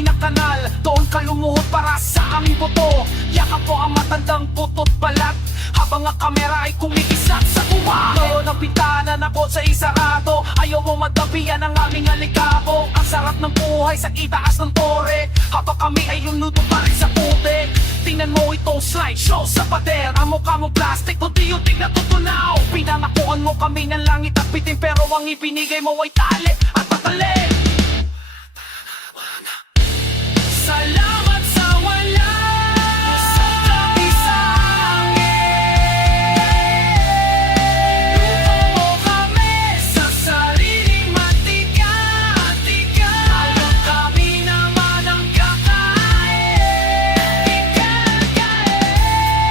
amoy ng kanal, doon ka lumuhod para sa aming boto. Yakap ko ang matandang putot balat, habang ang kamera ay kumikisat sa tuwa. Ngayon ang bintana na kotse ay sarado, ayaw mo madabihan ang aming alikabok. Ang sarap ng buhay sa itaas ng tore, habang kami ay luluto pa rin sa putik. Tingnan mo itong slideshow sa pader, ang mukha mong plastic, unti-unti natutunaw. Pinangakuan mo kami ng langit at bitin, pero ang ibinigay mo ay tali at patali. Salamat sa wala, isang kabisangin. Luto mo kami sa sariling mantika-tika. Ayaw kami naman ang kakain.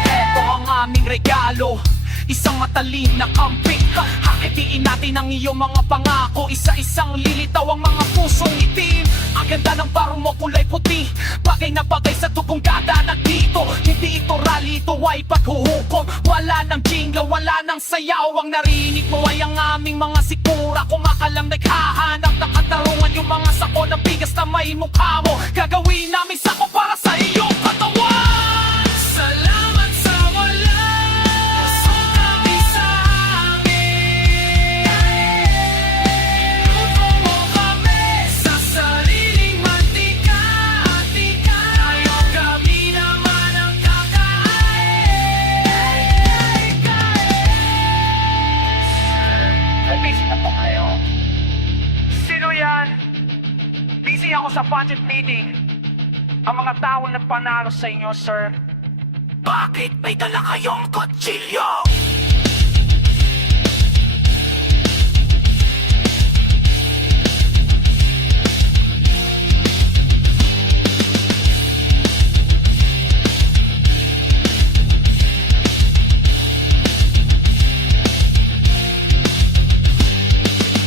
Ito ang aming regalo, isang matalim na kamping. Hakitiin natin ang iyong mga pangako, isa-isang lilitaw ang mga pusong itim. Ang ganda ng barong mo kulay puti, bagay na bagay sa tugong dadanak dito. Hindi ito rally, ito ay paghuhukom. Wala nang jingle, wala nang sayaw. Ang narinig mo ay ang aming mga sikura. Kumakalam naghahanap ng katarungan, yung mga sako ng bigas na may mukha mo. Gagawin namin sako para sa iyong katawan. Salamat sa wala, isang kabisangin. Luto mo kami sa sariling mantika-tika. Ayaw kami naman ang kakain. Ay, busy na po kayo. Sino yan? Busy ako sa budget meeting. Ang mga tao na panalo sa inyo, sir. Bakit may dala kayong kutsilyo?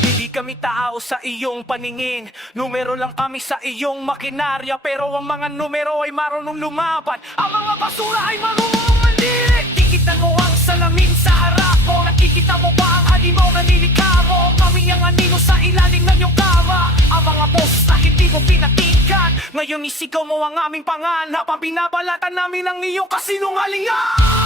Hindi kami tao sa iyong paningin, numero lang kami sa iyong makinarya. Pero ang mga numero ay marunong lumaban, ang mga basura ay marunong mandilig. Tikitan mo ang salamin sa harap mo, nakikita mo ba ang halimaw na nilikamo? Kami ang anino sa ilalim ng iyong kama, ang mga boss na hindi mo pinatinggan. Ngayon isigaw mo ang aming pangalan, habang binabalatan namin ang iyong kasinungalingan.